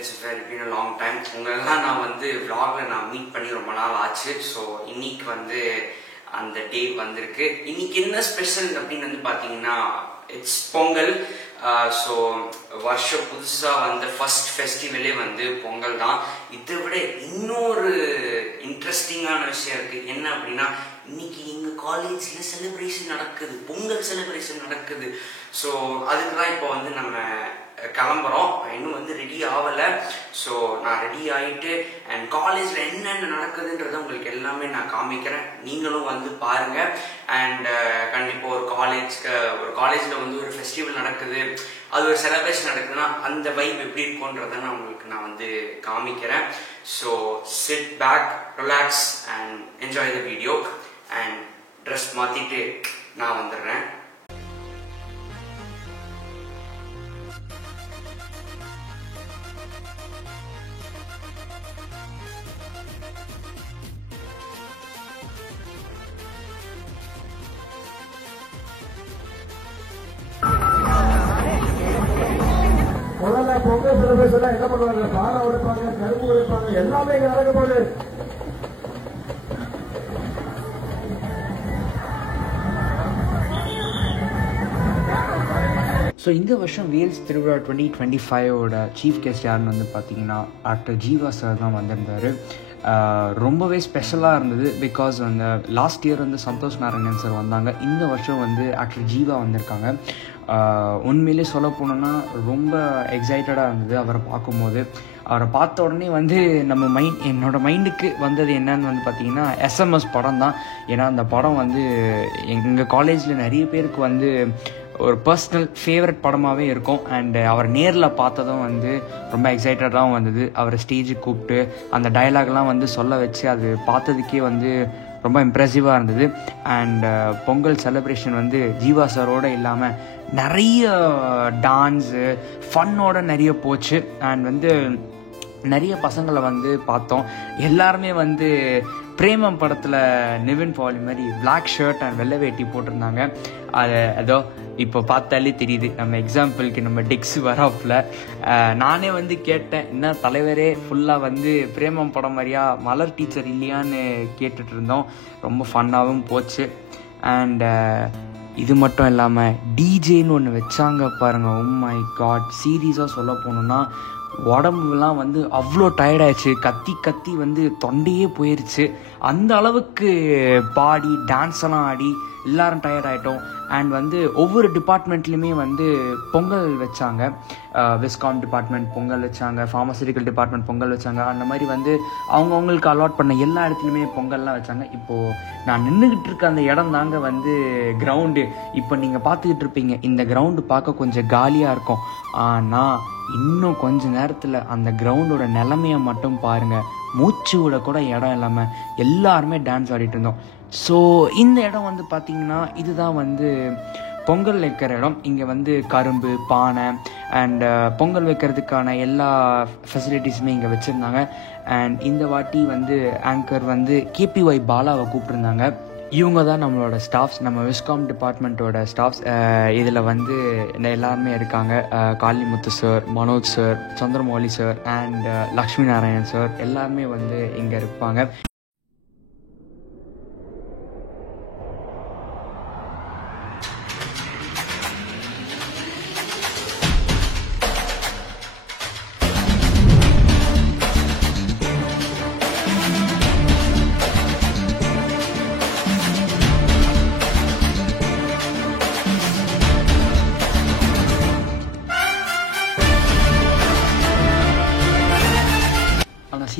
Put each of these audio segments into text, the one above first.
It's very been a long time. உங்களெல்லாம் நான் வந்து vlogல நான் மீட் பண்ணி ரொம்ப நாள் ஆச்சு. ஸோ இன்னைக்கு வந்து அந்த டே வந்திருக்கு. இன்னைக்கு என்ன ஸ்பெஷல் அப்படின்னு வந்து பார்த்தீங்கன்னா இட்ஸ் பொங்கல். ஸோ வருஷம் புதுசாக வந்து ஃபர்ஸ்ட் ஃபெஸ்டிவலே வந்து பொங்கல் தான். இதை விட இன்னொரு இன்ட்ரெஸ்டிங்கான விஷயம் இருக்குது. என்ன அப்படின்னா இன்னைக்கு எங்கள் காலேஜில் செலிப்ரேஷன் நடக்குது, பொங்கல் செலிப்ரேஷன் நடக்குது. ஸோ அதுக்கு தான் இப்போ வந்து நம்ம கிளம்புறோம். இன்னும் வந்து ரெடி ஆகலை. ஸோ நான் ரெடி ஆகிட்டு அண்ட் காலேஜில் என்னென்ன நடக்குதுன்றதை உங்களுக்கு எல்லாமே நான் காமிக்கிறேன். நீங்களும் வந்து பாருங்கள். அண்ட் கண்டிப்பாக ஒரு காலேஜில் வந்து ஒரு ஃபெஸ்டிவல் நடக்குது, அது ஒரு செலிப்ரேஷன் நடக்குதுன்னா அந்த வைப் எப்படி இருக்கும்ன்றதை நான் உங்களுக்கு நான் வந்து காமிக்கிறேன். So sit back, relax and enjoy the video. And dress மாற்றிட்டு நான் வந்துடுறேன். பொங்கல் செலிப்ரேஷன் என்ன பண்ணுவாங்க? பானை உடைப்பாங்க, கரும்பு உடைப்பாங்க, எல்லாமே இங்க நடக்க போகுது. ஸோ இந்த வருஷம் வேல்ஸ் திருவிழா 2025 சீஃப் கெஸ்ட் யாருன்னு வந்து பார்த்தீங்கன்னா ஆக்டர் ஜீவா சார் தான் வந்திருந்தார். ரொம்பவே ஸ்பெஷலாக இருந்தது. பிகாஸ் வந்து லாஸ்ட் இயர் வந்து சந்தோஷ் நாராயணன் சார் வந்தாங்க. இந்த வருஷம் வந்து ஆக்டர் ஜீவா வந்திருக்காங்க. உண்மையிலே சொல்ல போனோன்னா ரொம்ப எக்ஸைட்டடாக இருந்தது அவரை பார்க்கும்போது. அவரை பார்த்த உடனே வந்து என்னோடய மைண்டுக்கு வந்தது என்னன்னு வந்து பார்த்திங்கன்னா எஸ்எம்எஸ் படம் தான். ஏன்னா அந்த படம் வந்து எங்கள் காலேஜில் நிறைய பேருக்கு வந்து ஒரு பர்சனல் ஃபேவரட் படமாகவே இருக்கும். அண்ட் அவர் நேரில் பார்த்ததும் வந்து ரொம்ப எக்ஸைட்டடாகவும் வந்தது. அவரை ஸ்டேஜுக்கு கூப்பிட்டு அந்த டயலாக்லாம் வந்து சொல்ல வச்சு அது பார்த்ததுக்கே வந்து ரொம்ப இம்ப்ரெசிவாக இருந்தது. அண்ட் பொங்கல் செலிப்ரேஷன் வந்து ஜீவா சாரோடு இல்லாமல் நிறைய டான்ஸு ஃபன்னோட நிறைய போச்சு. அண்ட் வந்து நிறைய பசங்களை வந்து பார்த்தோம். எல்லாருமே வந்து பிரேமம் படத்தில் நிவின் பாலி மாதிரி பிளாக் ஷர்ட் அண்ட் வெள்ளை வேட்டி போட்டிருந்தாங்க. அது ஏதோ இப்போ பார்த்தாலே தெரியுது. நம்ம எக்ஸாம்பிளுக்கு நம்ம டிக்ஸ் வராப்பில் நானே வந்து கேட்டேன், என்ன தலைவரே ஃபுல்லாக வந்து பிரேமம் படம் மாதிரியா, மலர் டீச்சர் இல்லையான்னு கேட்டுட்டு இருந்தோம். ரொம்ப ஃபன்னாகவும் போச்சு. அண்ட் இது மட்டும் இல்லாமல் டிஜேன்னு ஒன்று வச்சாங்க பாருங்கள். ஓ மை காட், சீரியஸாக சொல்ல போனோன்னா உடம்புலாம் வந்து அவ்வளோ டயர்டாயிடுச்சு. கத்தி வந்து தொண்டையே போயிடுச்சு. அந்த அளவுக்கு பாடி டான்ஸ் எல்லாம் ஆடி எல்லாரும் டயர்டாயிட்டோம். அண்ட் வந்து ஒவ்வொரு டிபார்ட்மெண்ட்லேயுமே வந்து பொங்கல் வச்சாங்க. விஸ்காம் டிபார்ட்மெண்ட் பொங்கல் வச்சாங்க, ஃபார்மசூட்டிக்கல் டிபார்ட்மெண்ட் பொங்கல் வச்சாங்க. அந்த மாதிரி வந்து அவங்கவுங்களுக்கு அலாட் பண்ண எல்லா இடத்துலையுமே பொங்கல்லாம் வச்சாங்க. இப்போது நான் நின்றுக்கிட்டு இருக்க அந்த இடம் தாங்க வந்து கிரவுண்டு. இப்போ நீங்கள் பார்த்துக்கிட்டு இருப்பீங்க, இந்த கிரவுண்டு பார்க்க கொஞ்சம் காலியாக இருக்கும். ஆனால் இன்னும் கொஞ்ச நேரத்தில் அந்த கிரவுண்டோட நிலைமையை மட்டும் பாருங்கள். மூச்சு விட கூட இடம் இல்லாமல் எல்லாருமே டான்ஸ் ஆடிட்டு இருந்தோம். ஸோ இந்த இடம் வந்து பார்த்திங்கன்னா இதுதான் வந்து பொங்கல் வைக்கிற இடம். இங்கே வந்து கரும்பு, பானை அண்ட் பொங்கல் வைக்கிறதுக்கான எல்லா ஃபெசிலிட்டிஸுமே இங்கே வச்சுருந்தாங்க. அண்ட் இந்த வாட்டி வந்து ஆங்கர் வந்து கேபிஒய் பாலாவை கூப்பிட்ருந்தாங்க. இவங்க தான் நம்மளோட ஸ்டாஃப்ஸ், நம்ம விஸ்காம் டிபார்ட்மெண்ட்டோட ஸ்டாஃப்ஸ். இதில் வந்து எல்லாருமே இருக்காங்க. Kalimuthu sir, Manoj sir, Chandramouli sir and Lakshmi Narayanan sir எல்லாருமே வந்து இங்கே இருப்பாங்க.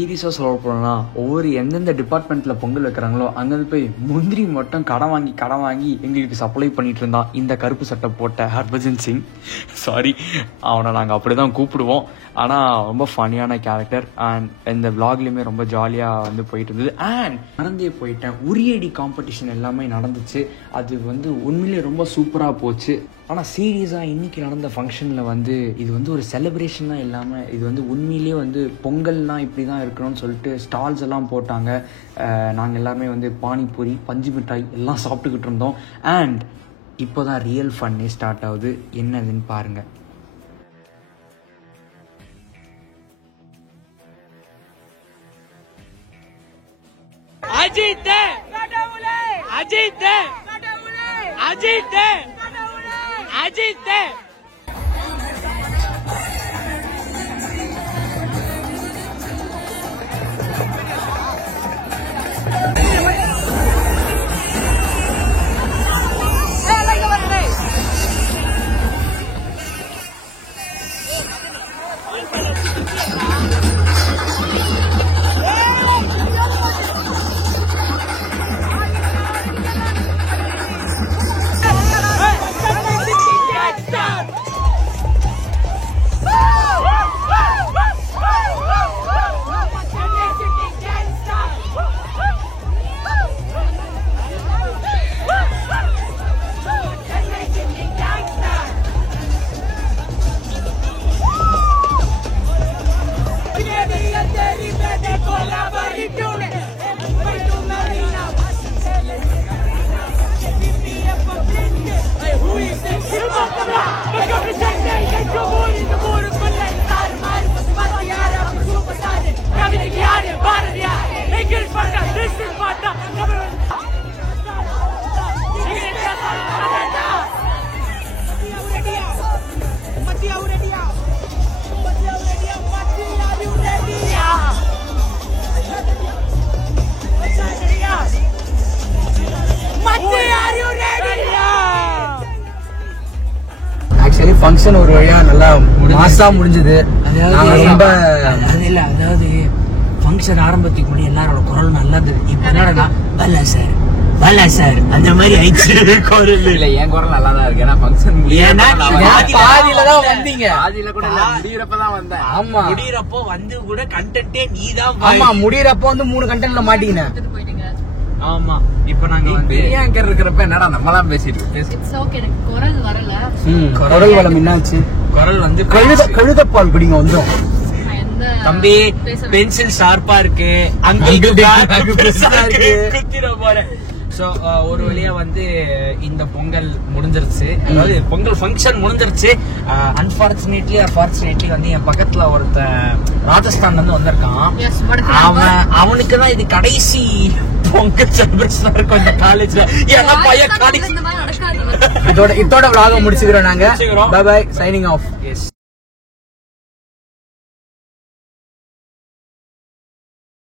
சீரியஸாக சொல்ல போனோம்னா ஒவ்வொரு எந்தெந்த டிபார்ட்மெண்ட்டில் பொங்கல் வைக்கிறாங்களோ அங்கேருந்து போய் முந்திரி மட்டும் கடன் வாங்கி எங்களுக்கு சப்ளை பண்ணிகிட்டு இருந்தான் இந்த கருப்பு சட்டை போட்ட ஹர்பஜன் சிங். சாரி, அவனை நாங்கள் அப்படி தான் கூப்பிடுவோம். ஆனால் ரொம்ப ஃபன்னியான கேரக்டர். அண்ட் இந்த விலாக்லேயுமே ரொம்ப ஜாலியாக வந்து போயிட்டு இருந்தது. அண்ட் மறந்தே போயிட்டேன், உரியடி காம்படிஷன் எல்லாமே நடந்துச்சு. அது வந்து உண்மையிலேயே ரொம்ப சூப்பராக போச்சு. ஆனால் சீரியஸாக இன்றைக்கி நடந்த ஃபங்க்ஷனில் வந்து இது வந்து ஒரு செலிப்ரேஷனாக இல்லாமல் இது வந்து உண்மையிலே வந்து பொங்கல்னால் இப்படி தான் இருக்கணும்னு சொல்லிட்டு ஸ்டால்ஸ் எல்லாம் போட்டாங்க. நாங்கள் எல்லாருமே வந்து பானிபூரி, பஞ்சு மிட்டாய் எல்லாம் சாப்பிட்டுக்கிட்டு இருந்தோம். அண்ட் இப்போ தான் ரியல் ஃபன்னே ஸ்டார்ட் ஆகுது. என்னதுன்னு பாருங்கள். அஜித் அஜித் அஜித் அஜித் ஆக்சுவலி ஃபங்க்ஷன் ஒரு வழியா நல்லா மாசா முடிஞ்சது. ரொம்ப அதாவது ஃபங்க்ஷன் ஆரம்பத்துக்கு முன்னாடி எல்லாரோட குரல் நல்லா இருந்தது. இப்ப என்னடா பல்ல சார் பல்ல சார் அந்த மாதிரி ஆயிடுச்சு. குரல் இல்ல, என் குரல் நல்லா தான் இருக்கு. ஏன்னா ஃபங்க்ஷன் பாதியில தான் வந்தீங்க. பாதியில கூட முடியறப்பதான் வந்தேன். ஆமா, முடியறப்போ வந்து கூட கண்டென்ட்டே நீதான். ஆமா, முடியறப்போ வந்து 3 கண்டென்ட்ல மாட்டீங்க. ஆமா, இப்ப நாங்க பெரிய ஆங்கர் இருக்கிறப்ப என்னடா நம்மளாம் பேசிட்டு குரல் வரல. குரல் வளம் என்னாச்சு? குரல் வந்து கழுதப்பால் குடிங்க வந்துடும். தம்பி பென்சில் ஷார்ப்பா இருக்கு, அங்க குத்திர போற. சோ ஒரு வழியா வந்து இந்த பொங்கல் முடிஞ்சிருச்சு. அதாவது பொங்கல் ஃபங்க்ஷன் முடிஞ்சிருச்சு. அன்பார்ச்சுனேட்லி வந்து என் பக்கத்துல ஒருத்தன் ராஜஸ்தான்ல இருந்து வந்திருக்கான். அவனுக்குதான் இது கடைசி பொங்கல் செலிப்ரேஷனா இருக்கும் இந்த காலேஜ்ல. ஏன்னா பையன் கடைசி இதோட vlog முடிச்சுக்கிறோம் நாங்க. Bye bye, signing off. S.